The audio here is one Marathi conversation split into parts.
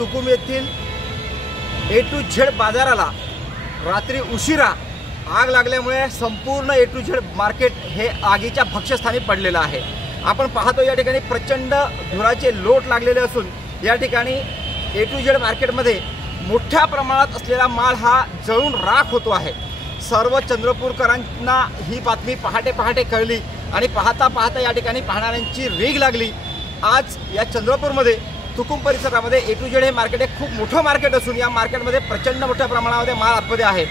तुकुम येथील ए टू झेड बाजाराला रात्री उशिरा आग लागल्यामुळे संपूर्ण ए टू झेड मार्केट हे आगीच्या भक्ष्यस्थानी पडलेलं आहे। आपण पाहतो या ठिकाणी प्रचंड धुराचे लोट लागलेले असून या ठिकाणी ए टू झेड मार्केटमध्ये मोठ्या प्रमाणात असलेला माल हा जळून राख होतो आहे। सर्व चंद्रपूरकरांना ही बातमी पहाटे पहाटे कळली आणि पाहता पाहता या ठिकाणी पाहणाऱ्यांची रीग लागली। आज या चंद्रपूरमध्ये तुकुम परिसरामध्ये ए टू झेड हे मार्केट एक खूप मोठं मार्केट असून या मार्केटमध्ये प्रचंड मोठ्या प्रमाणामध्ये माल आतमध्ये आहे।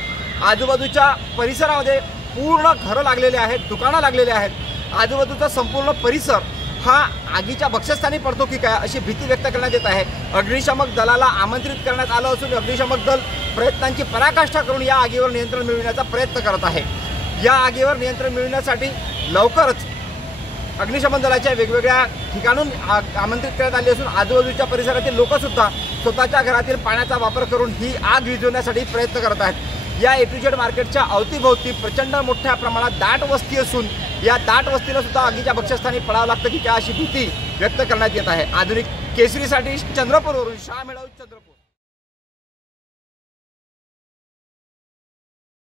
आजूबाजूच्या परिसरामध्ये पूर्ण घरं लागलेले आहेत, दुकानं लागलेले आहेत। आजूबाजूचा संपूर्ण परिसर हा आगीच्या भक्ष्यस्थानी पडतो की काय अशी भीती व्यक्त करण्यात येत आहे। अग्निशामक दलाला आमंत्रित करण्यात आलं असून अग्निशामक दल प्रयत्नांची पराकाष्ठा करून या आगीवर नियंत्रण मिळवण्याचा प्रयत्न करत आहे। या आगीवर नियंत्रण मिळवण्यासाठी लवकरच अग्निशमन दलाच्या वेगवेगळ्या ठिकाणून आमंत्रित करण्यात आली असून आजूबाजूच्या परिसरातील लोकसुद्धा स्वतःच्या घरातील पाण्याचा वापर करून ही आग विझवण्यासाठी प्रयत्न करत आहेत। या ए टू झेड मार्केटच्या अवतीभोवती प्रचंड मोठ्या प्रमाणात दाट वस्ती असून या दाट वस्तीला सुद्धा आगीच्या भक्ष्यस्थानी पडावं लागतं की काय अशी भीती व्यक्त करण्यात येत आहे। आधुनिक केसरीसाठी चंद्रपूरवरून शाह मेळावी, चंद्रपूर।